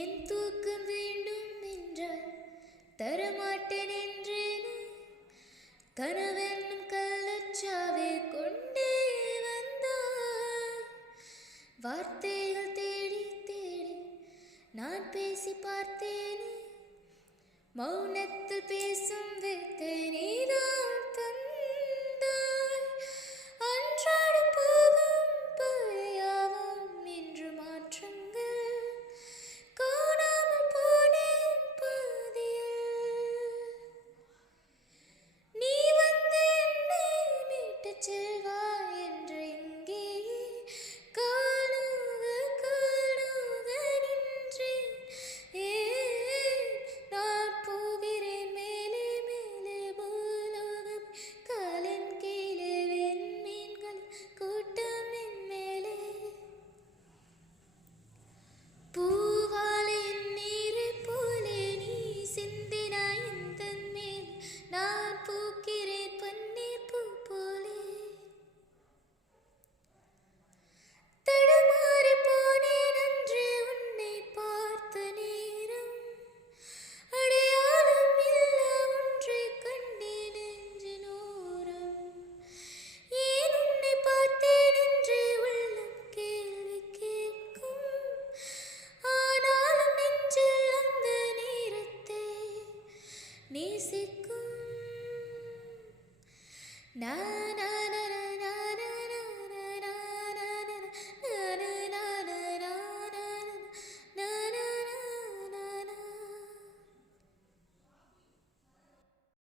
என் தூக்கம் வேண்டும் என்றால் தரமாட்டேன் என்றேனே. கனவென்னும் கள்ளச்சாவே கொண்டே வந்தாய். வார்த்தைகள் தேடி தேடி நான் பேசி பார்த்தேனே. மௌனத்தில் பேசும் வித்தை நீதான் தந்தாய். அன்றாட போகும் பழையாவும் இன்று மாற்றங்கள் காணாமல் போனேன் பாதியில். நீ வந்து என்னை மீட்டுச் செல்வாய் என்று எங்கே காணாத நின்றேன். நான் போகிறேன் மேலே மேலே பூலோகம் காலின் கீழே விண்மீன்கள் கூட்டம் என் மேலே. பூவாலின் நீரை போலே நீ சிந்தினாய் எந்தன் மேல். நான் பூக்கிறேன் பன்னீர் பூ போலே. தடமாறி போனேன் அன்றே உன்னை பார்த்த நேரம். அடையாளம் இல்லா ஒன்றை கண்டேன் நெஞ்சின் ஓரம். ஏன் உன்னை பார்த்தேன் என்றே உள்ளம் கேள்வி கேட்கும். ஆனாலும் நெஞ்சில் அந்த நேரத்தை நேசிக்கும். நான்